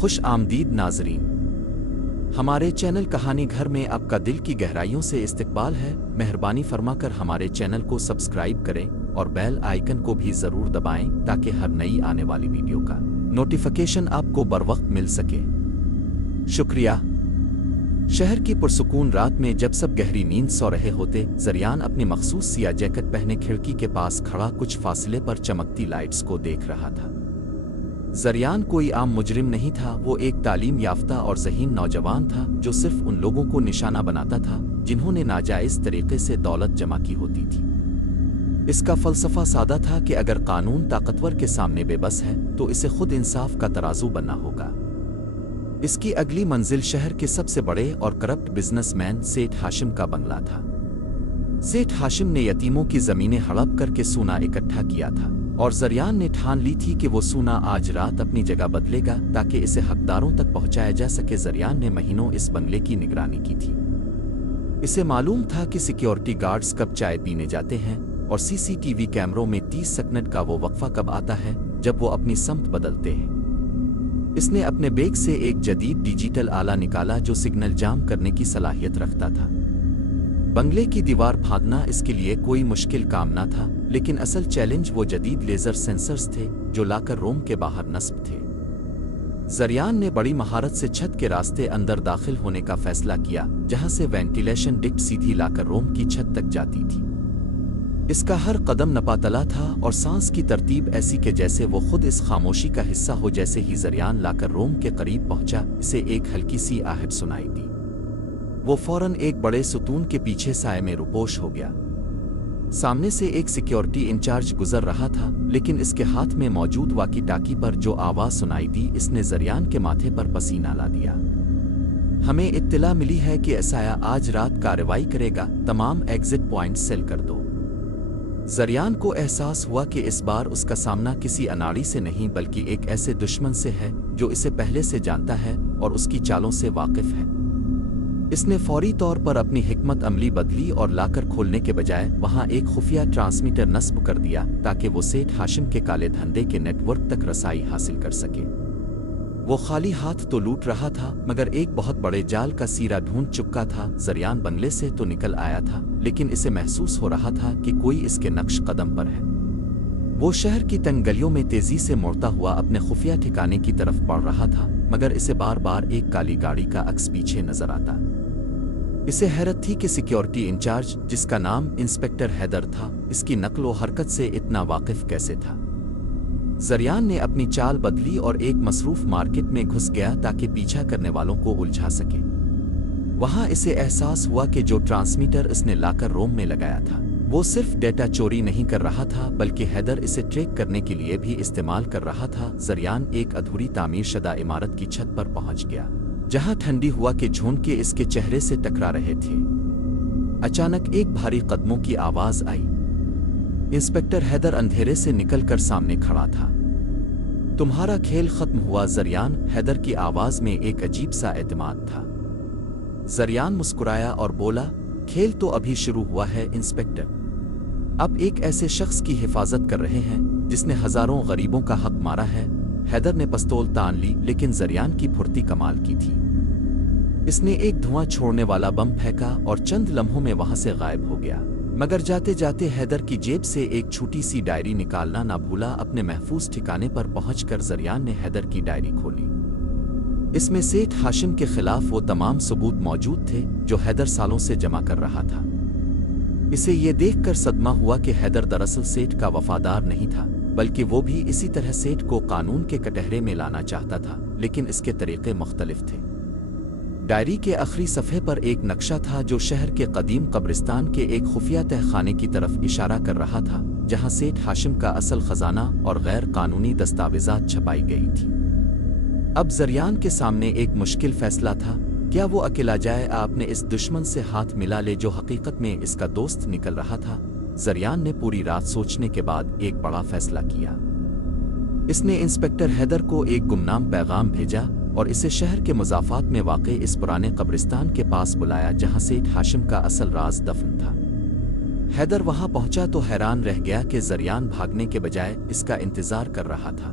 خوش آمدید ناظرین، ہمارے چینل کہانی گھر میں آپ کا دل کی گہرائیوں سے استقبال ہے۔ مہربانی فرما کر ہمارے چینل کو سبسکرائب کریں اور بیل آئیکن کو بھی ضرور دبائیں تاکہ ہر نئی آنے والی ویڈیو کا نوٹیفیکیشن آپ کو بروقت مل سکے۔ شکریہ۔ شہر کی پرسکون رات میں جب سب گہری نیند سو رہے ہوتے، زریان اپنی مخصوص سیاہ جیکٹ پہنے کھڑکی کے پاس کھڑا کچھ فاصلے پر چمکتی لائٹس کو دیکھ رہا تھا۔ زریان کوئی عام مجرم نہیں تھا، وہ ایک تعلیم یافتہ اور ذہین نوجوان تھا جو صرف ان لوگوں کو نشانہ بناتا تھا جنہوں نے ناجائز طریقے سے دولت جمع کی ہوتی تھی۔ اس کا فلسفہ سادہ تھا کہ اگر قانون طاقتور کے سامنے بے بس ہے تو اسے خود انصاف کا ترازو بننا ہوگا۔ اس کی اگلی منزل شہر کے سب سے بڑے اور کرپٹ بزنس مین سیٹھ ہاشم کا بنگلہ تھا۔ سیٹھ ہاشم نے یتیموں کی زمینیں ہڑپ کر کے سونا اکٹھا کیا تھا اور زریان نے ٹھان لی تھی کہ وہ سونا آج رات اپنی جگہ بدلے گا تاکہ اسے حقداروں تک پہنچایا جا سکے۔ زریان نے مہینوں اس بنگلے کی نگرانی کی تھی۔ اسے معلوم تھا کہ سیکیورٹی گارڈز کب چائے پینے جاتے ہیں اور سی سی ٹی وی کیمروں میں 30 سیکنڈ کا وہ وقفہ کب آتا ہے جب وہ اپنی سمت بدلتے ہیں۔ اس نے اپنے بیگ سے ایک جدید ڈیجیٹل آلہ نکالا جو سگنل جام کرنے کی صلاحیت رکھتا تھا۔ بنگلے کی دیوار پھاندنا اس کے لیے کوئی مشکل کام نہ تھا، لیکن اصل چیلنج وہ جدید لیزر سینسرز تھے جو لاکر روم کے باہر نصب تھے۔ زریان نے بڑی مہارت سے چھت کے راستے اندر داخل ہونے کا فیصلہ کیا، جہاں سے وینٹیلیشن ڈکٹ سیدھی لاکر روم کی چھت تک جاتی تھی۔ اس کا ہر قدم نپاتلا تھا اور سانس کی ترتیب ایسی کہ جیسے وہ خود اس خاموشی کا حصہ ہو۔ جیسے ہی زریان لاکر روم کے قریب پہنچا، اسے ایک ہلکی سی آہٹ سنائی دی۔ وہ فوراً ایک بڑے ستون کے پیچھے سائے میں روپوش ہو گیا۔ سامنے سے ایک سیکیورٹی انچارج گزر رہا تھا، لیکن اس کے ہاتھ میں موجود واکی ٹاکی پر جو آواز سنائی دی اس نے زریان کے ماتھے پر پسینہ لا دیا۔ ہمیں اطلاع ملی ہے کہ ایسایا آج رات کارروائی کرے گا، تمام ایگزٹ پوائنٹ سیل کر دو۔ زریان کو احساس ہوا کہ اس بار اس کا سامنا کسی اناڑی سے نہیں بلکہ ایک ایسے دشمن سے ہے جو اسے پہلے سے جانتا ہے اور اس کی چالوں سے واقف ہے۔ اس نے فوری طور پر اپنی حکمت عملی بدلی اور لاکر کھولنے کے بجائے وہاں ایک خفیہ ٹرانسمیٹر نصب کر دیا تاکہ وہ سیٹھ ہاشم کے کالے دھندے کے نیٹ ورک تک رسائی حاصل کر سکے۔ وہ خالی ہاتھ تو لوٹ رہا تھا مگر ایک بہت بڑے جال کا سیرا ڈھونڈ چکا تھا۔ زریان بنگلے سے تو نکل آیا تھا، لیکن اسے محسوس ہو رہا تھا کہ کوئی اس کے نقش قدم پر ہے۔ وہ شہر کی تنگ گلیوں میں تیزی سے مڑتا ہوا اپنے خفیہ ٹھکانے کی طرف بڑھ رہا تھا، مگر اسے بار بار ایک کالی گاڑی کا عکس پیچھے نظر آتا۔ اسے حیرت تھی کہ سیکیورٹی انچارج، جس کا نام انسپکٹر حیدر تھا، اس کی نقل و حرکت سے اتنا واقف کیسے تھا۔ زریان نے اپنی چال بدلی اور ایک مصروف مارکیٹ میں گھس گیا تاکہ پیچھا کرنے والوں کو الجھا سکے۔ وہاں اسے احساس ہوا کہ جو ٹرانسمیٹر اس نے لاکر روم میں لگایا تھا وہ صرف ڈیٹا چوری نہیں کر رہا تھا بلکہ حیدر اسے ٹریک کرنے کے لیے بھی استعمال کر رہا تھا۔ زریان ایک ادھوری تعمیر شدہ عمارت کی چھت پر پہنچ گیا، جہاں ٹھنڈی ہوا کے جھونکے اس کے چہرے سے ٹکرا رہے تھے۔ اچانک ایک بھاری قدموں کی آواز آئی۔ انسپکٹر حیدر اندھیرے سے نکل کر سامنے کھڑا تھا۔ تمہارا کھیل ختم ہوا زریان، حیدر کی آواز میں ایک عجیب سا اعتماد تھا۔ زریان مسکرایا اور بولا، کھیل تو ابھی شروع ہوا ہے انسپکٹر۔ اب ایک ایسے شخص کی حفاظت کر رہے ہیں جس نے ہزاروں غریبوں کا حق مارا ہے۔ حیدر نے پستول تان لی، لیکن زریان کی پھرتی کمال کی تھی۔ اس نے ایک دھواں چھوڑنے والا بم پھینکا اور چند لمحوں میں وہاں سے غائب ہو گیا، مگر جاتے جاتے حیدر کی جیب سے ایک چھوٹی سی ڈائری نکالنا نہ بھولا۔ اپنے محفوظ ٹھکانے پر پہنچ کر زریان نے حیدر کی ڈائری کھولی۔ اس میں سیٹھ ہاشم کے خلاف وہ تمام ثبوت موجود تھے جو حیدر سالوں سے جمع کر رہا تھا۔ اسے یہ دیکھ کر صدمہ ہوا کہ حیدر دراصل سیٹھ کا وفادار نہیں تھا، بلکہ وہ بھی اسی طرح سیٹھ کو قانون کے کٹہرے میں لانا چاہتا تھا، لیکن اس کے طریقے مختلف تھے۔ ڈائری کے آخری صفحے پر ایک نقشہ تھا جو شہر کے قدیم قبرستان کے ایک خفیہ تہہ خانے کی طرف اشارہ کر رہا تھا، جہاں سیٹھ ہاشم کا اصل خزانہ اور غیر قانونی دستاویزات چھپائی گئی تھی۔ اب زریان کے سامنے ایک مشکل فیصلہ تھا، کیا وہ اکیلا جائے اپنے اس دشمن سے ہاتھ ملا لے جو حقیقت میں اس کا دوست نکل رہا تھا؟ زریان نے پوری رات سوچنے کے بعد ایک بڑا فیصلہ کیا۔ اس نے انسپکٹر حیدر کو ایک گمنام پیغام بھیجا اور اسے شہر کے مضافات میں واقع اس پرانے قبرستان کے پاس بلایا جہاں سیٹھ ہاشم کا اصل راز دفن تھا۔ حیدر وہاں پہنچا تو حیران رہ گیا کہ زریان بھاگنے کے بجائے اس کا انتظار کر رہا تھا۔